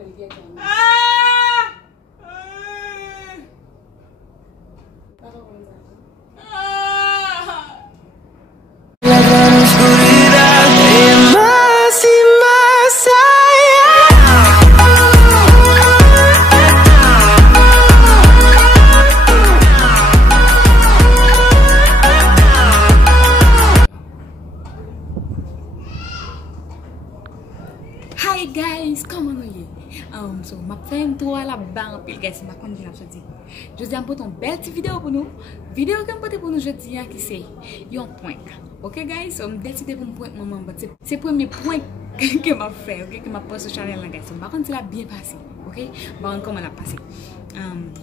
Hi guys, comment vous allez? So ma femme toi la banque pile guys, ma connait la sortie. Je dis un peu ton belle petite vidéo pour nous. Vidéo que me pour nous jeudi qui c'est un point. OK guys, so me décider pour me point maman, c'est premier point que m'a fait, OK, que m'a posté sur channel là guys. So par contre, ça a bien passé, OK? Par contre comment l'a passé?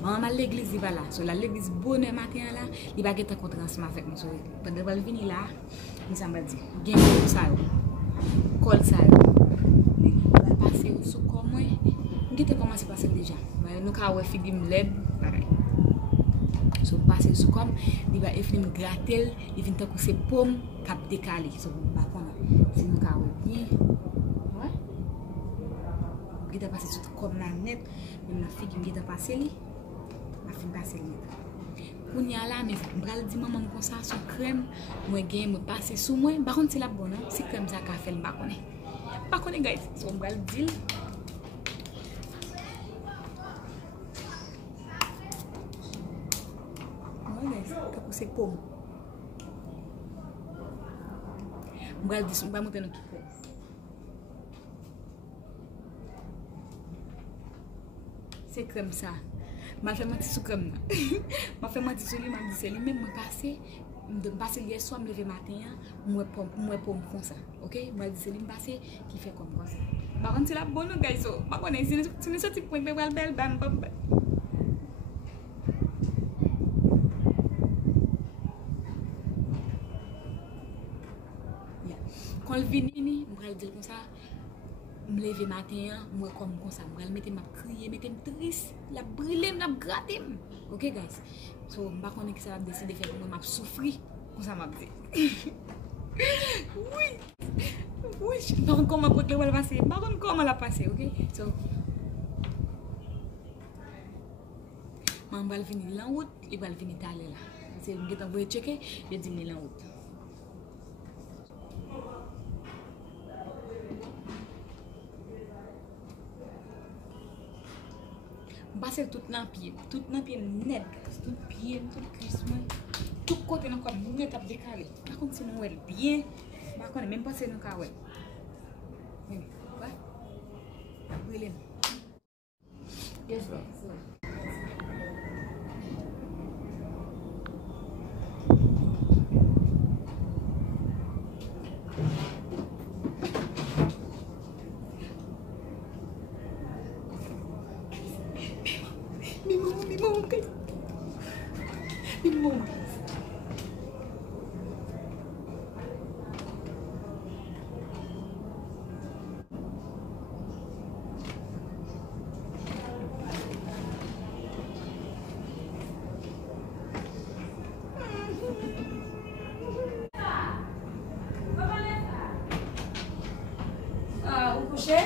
Maman l'église il va là. So l'église bonne matin là, il va get en contre ensemble avec moi. So pendant va venir là, il s'en va dire, gain ça. Call ça. Passer sous comme moi on était commencé passer déjà nous ka ouais figim led pareil so passer sous comme il va film gratter il vient tant que c'est pomme cap décalé so pas connait si nous ka ouais bien ouais il était passé tout comme la net même la figim qui était passé li la fin passer net on y a là mais bral dit maman comme ça son crème moi gain me passer sous moi par contre c'est la bonne c'est comme ça qu'a fait le pas connait. Pas connaît guys, so on va le dire. Ouais guys, c'est pomme. On va le dire, on va monter notre truc. C'est comme ça. M'a fait mentir sous comme m'a fait mentir sur lui, m'a dit c'est lui même me passer hier soir me lever matin moi pomme comme ça. OK, m'a dit c'est lui me passer qui fait comme ça. Par contre c'est la bonne guys, so pas connait si nous sorti point belle bam bam. Quand le vini, on va le dire comme ça. Me lever matin, moi comme ça, je vais mettre ma crier, mettre triste, la brûler, la gratter. OK guys. So je ne sais pas que ça va décider de faire pour moi souffrir comme ça m'a dit. Oui, par contre comment pour le passer, par contre comment la passer, OK? So man va venir en route, il va venir aller là. C'est le gars va checker, il dit venir en route. Passer tout dans pied net, tout pied, tout cuisse, tout côté dans comme net à décaler. Par contre si nous elle bien, par contre même passer dans ka ouais. Oui, ouais. Brûler. Yes, bro. Coucher?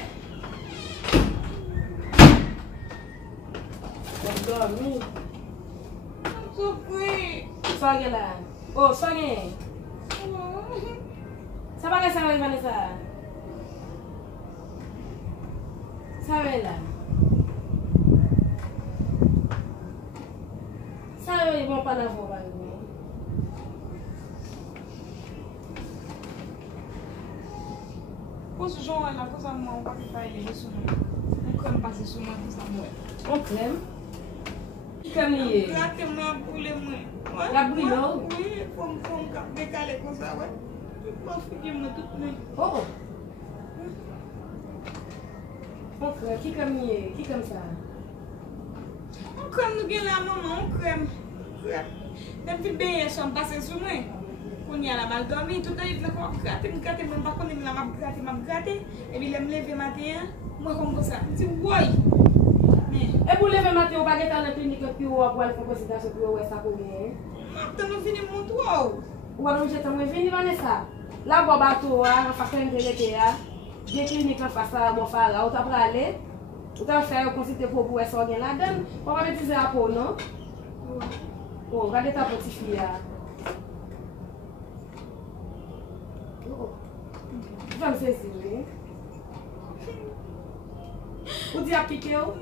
Dormir? Sogue lá. Ô, sogue. Sabe que sabe, Vanessa? Sabe lá. Sabe, vamos para a rua. Posso jogar lá, posso arrumar um papel de isso? Um creme para se sumar com essa mulher. Um creme? Que creme é? Lá tem uma boule, mãe. La brilhou? Oui, comme décalé comme ça, ouais. Tout figure, tout bem. Oh! Um creme, que creme ça? Um creme no lá, maman, um creme. Depuis bem, é só passer sur moi. On y a la mal dormi, tout le temps il me gratte, même pas qu'on est là, m'a gratté, et puis il me lever matin, moi comme ça. Je dis, ouais! Et pour lever matin, on va aller dans la clinique, puis on va voir la consultation, puis on va voir ça combien. Tu nous finis mon toit. Ou alors je t'en venir, Vanessa. Là, on va bateau, on va faire un délai, des cliniques en face à mon frère, on va aller. Ou ta fè yon konsite pou pou wè so gen la den. Ou va betize a pou, non? Ou, gade ta poti fili ya. Fèm se si, oui. Ou di ap pike ou?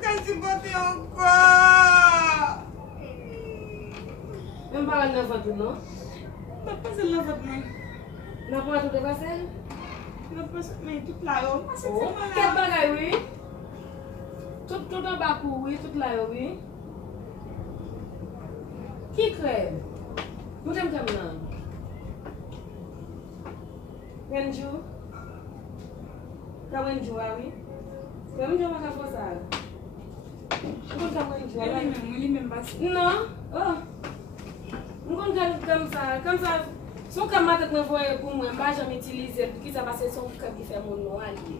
Kasi bote anko. Mwen pa wè nan vòt ou, non? Mwen pase la vòt mwen. Nan pou wè tout de pasel? Mwen pase mwen tout la yo. Ket bagay, oui? Tout an bakou, oui? Tout la yo, oui? Ki krev? Mwen tem kem nan? Wenjou? Ka wenjou, a, oui? Wenjou wak a fosal? Mwen ka wenjou, a, oui? Mwen li men basi. Non? Oh! Mwen kon kam sa, son kam matet mwen voye pou mwen, mba jam itilize, ki sa pase son kam ki fe moun nou alye.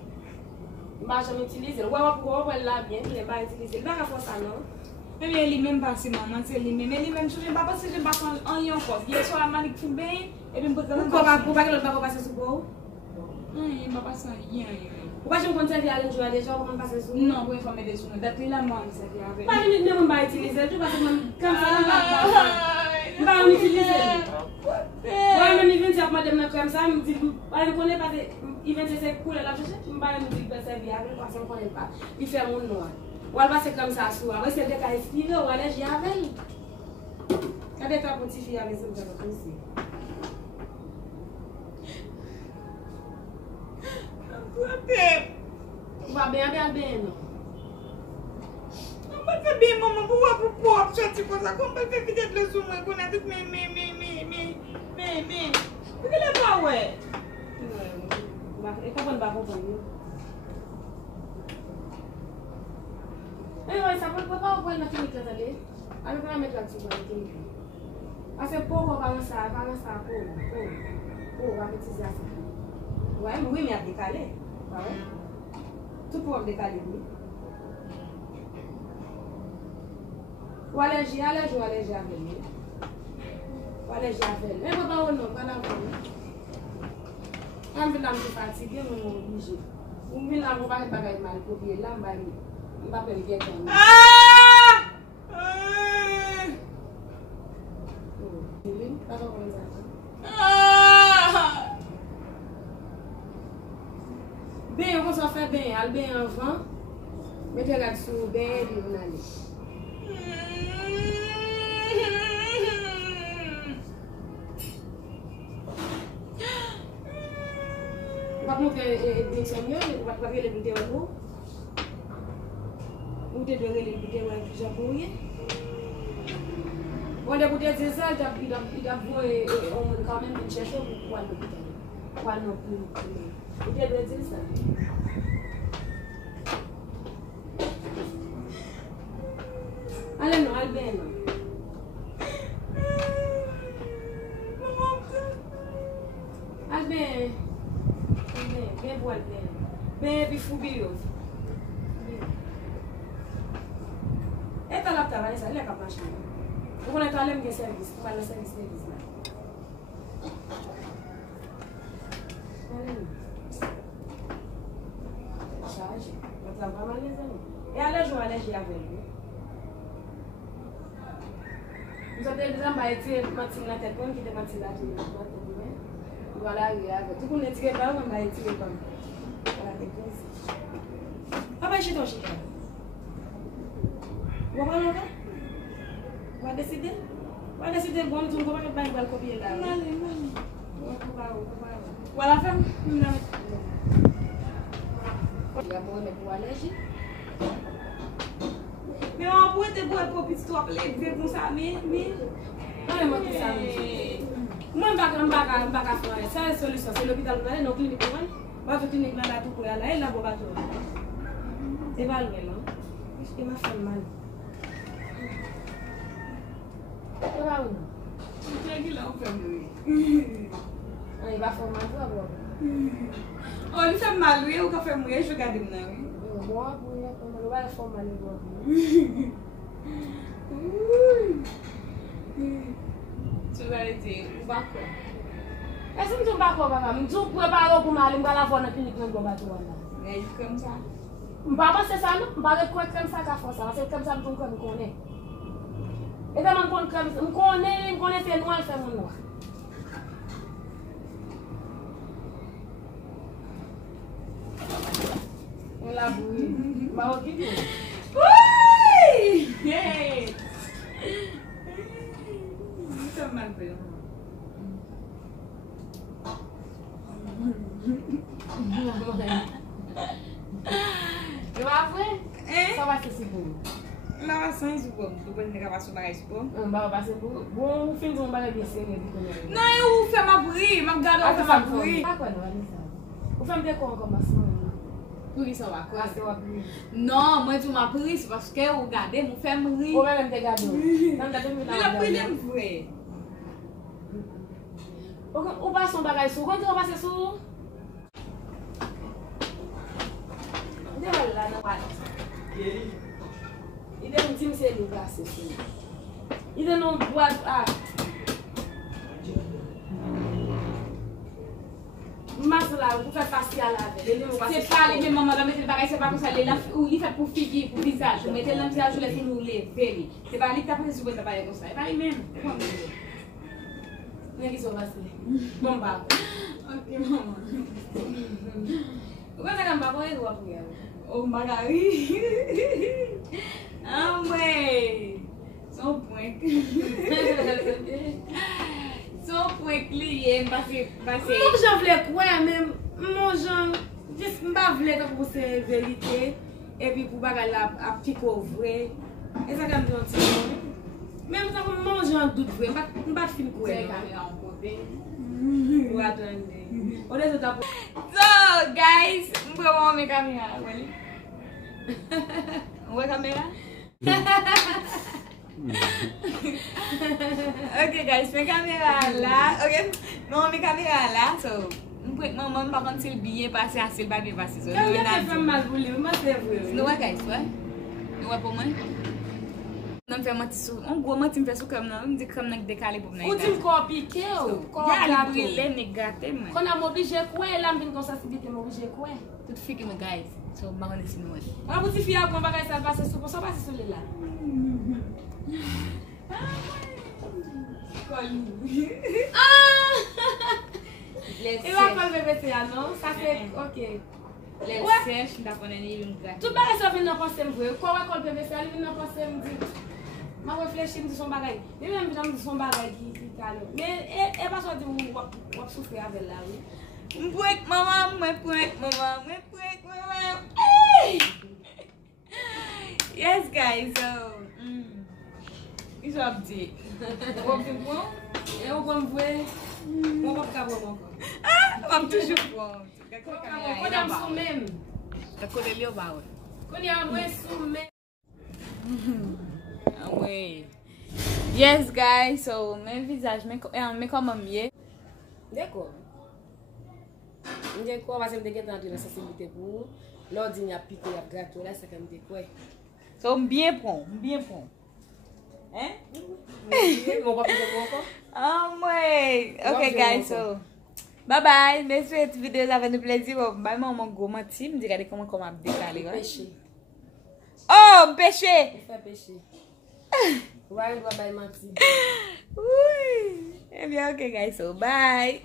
Mba jam itilize, wap wè la bien, mba itilize. Mba ka fosa, non? Mwen li men basi maman, se li men. Men li men chou jen pa pase jen basan an yon kos. Ye so a manik foun ben, e ben pote lan. Ou pa ke lot pa pase sou pou? Yon pa pase an yon. Ou pa jen konten vi alen jou a deja, ou pa pase sou? Non, pou yon fome de sou nou. Dat li la mwan se vi ave. Pa yon ne mba itilize, tou pase mwen kam sa nan pa. Mba yon itilize. Wè yon even si ap madem nan kam sa, mwen di lou. Wè yon konen pase, even se se koule la chose, mba yon di pe se vi ave, pase mwen konen pa. Yon fè moun nou an. Ou al pase kam sa sou, wè se dek a espire, ou ale j avel. Kade ta poti fi ave se mwen jake konsi. Ou va ben, non? Mwen fe bi maman pou wap pou pou ap choti kon sa. Kon mwen fe videt le sou mwen konen tout me. Pou ke le pa wè? E kapon ba kompon yo. E wè, sa pou pa ou pwen na kinik la tale? A mi pou la met la sou pwen kinik. Ase pou wap an sa pou wap etize ase. Wè, mwen mi ap dekale. Wè? Tout pou ap dekale mi. Ou aleji avel mi. Ou aleji avel. E wè pa ou non, pa nan wè. An vin la mwen fatige, mwen mwen oblige. Mwen vin la mwen bakit bagay mal kopye, la mwen pa pen gen kon. Ben, yon kon sa fè ben, al ben anvan. Mette gat sou ben, di yon ale. Wap nou ke den semyon, wap rele bute wou. Bute de rele bute wou ki japouye. Wande bute de sa, i da vou on kamen bin chèche wou wale bute. Wale nou pou. Bute de sa. Ale nou, al ben nou. Al ben. Ben pou al ben. Ben bifou biyo. E talap tabane sa, le kap manche. Ou konen talem gen servis. Ou konen servis de biz la. Ale nou. Charge. Mat la vaman le zan. E alej ou alej yavel. Mwen te dizan ba eti matin la tepon ki te matin la tepon. Wala yavel. Tou konen tike pa ou ba eti tepon. Wala tepon si. Aba chiton chika. Wapan waka? Wala deside? Wala deside bon tou mwen pa ket bal kopye la. Mali. Wala fem? Mwen la met. Ya pou met pou aleji. Men an pou ete pou ete piti tou ap le dve pou sa mi. Nan mwen ki sa mwen. Mwen baka fwa. Sa e solusyon. Se l'hopital mwen ale, nou klinik mwen. Wato klinik mwen la tou pou yala. E la bo bato. E valwe lan. E ma fwen man. E va ou nan? Mwen ki la ou fèm mwen. An e va fwen man tou a bo. O li fèm mal ou ka fèm mwen, jwe gade mwen nan. Mwen pou yon fwen man. Wè fwen man yon bo. Sou zare te, ou bako. Est-ce que tu vas pas papa? Tu prépares pour m'aller à la voir dans clinique dans bateau là. Mais comme ça. Papa c'est ça non? Pas quoi comme ça qu'a fait ça, c'est comme ça me connaît. Et quand on connaît comme me connaît fait noir fait mon noir. On l'a boué. Bah OK. Oui! Hey! Ça m'a mal fait. Tu vas après? Ça va c'est bon. Lavação é bom. Depois de gravação vai ser bom. Bah passer bon. Bon, fin de bagarre bien sérieux dit. Não, eu fais ma bruit, ma garde Ah, fait ça ma bruit. Ah quoi non, ça. Ou femme de quoi commencement. Por isso vai Ah, c'est wa bruit. Non, moi tu m'as pris parce que eu regardei, mon fait bruit. Ou même te garder. Même ta demi Il a pris les bruit. Ou passe son bagage sous. Quand tu vas passer sous? Là, non, il est un petit c'est le glace. Il est non boîte à. Mas là, vous faites facial avec. C'est pas les mêmes moments, mais c'est pareil, c'est pas pour ça. Il fait pour figure, pour visage. Vous mettez le visage, vous laissez nous lever. C'est pas lui qui t'a fait ce que t'as parlé comme ça. C'est pas lui même. Mais qui sont passés. Bon, bah. Ok, maman. Pourquoi tu n'as pas parlé de toi pour regarder? Oh, Magali. Ah, ouais. Son point. Son point client, parce que. Mon j'en voulais quoi, même. Mon j'en. Juste, je voulais que vous c'est vérité. Et puis, pour bagarre la piquer au vrai. Et ça, comme un petit peu. Même ça, mon j'en doute vrai. Je ne vais pas filmer quoi. C'est caméra en côté. Ou attendez. On est tout à fait. So, guys, je vais voir mes caméras. On voit la caméra? Ok, guys, mes caméras là. Ok, non, mes caméras là. So, maman, par contre, c'est bien passé, assez pas bien passé. So, Quand il y a fait mal pour lui, moi c'est vrai. nous, guys, ouais. Nous, pour moi. Non, fait mentir sur. On gros mentir fait sur comme non, me dit comme n'a décalé pour moi. Ou tu me compliqué ou? Ya, li brûlé, me gâté, moi. Quand on m'oblige quoi, là, je comme ça, c'est m'oblige quoi. Tout fait que me guys. So, ma connaisse nous. Ah, vous dites, fille, on va faire ça passer sur ça, passer sur là. Il va pas le bébé, non? Ça fait, ok. Les sèches, d'accord, on est une gâte. Tout bagage ça vient dans penser me voir. Quoi quand le bébé ça vient dans penser me dire. M'a réfléchi me dit son bagage. Mais même j'aime son bagage qui calme. Mais elle va sortir ou souffrir avec là oui. M'pouek maman, m'pouek maman. Hey! Yes guys, so it's update. On fait bon. Et on va me voir. On va pas voir encore. Ah, I'm toujours bon. On a sous même. D'accord, les lieux bas. On y a moins sous même. Ah ouais. Yes guys, so mon visage mais comment mieux. D'accord. D'accord, parce que je vais entrer dans la sensibilité pour l'ordi n'y a piqué, il y a gâteau là, c'est comme des quoi. So bien prend. Hein? Mon papa encore. Ah ouais. Okay guys, so bye bye. Mais cette vidéo ça fait nous plaisir. Bye maman gros menti, me dire comment m'a décalé. Pêcher. Oh, pêcher. Il fait pêcher. Ouais, il doit bailler mentir. Oui. Eh bien, ok guys, so bye.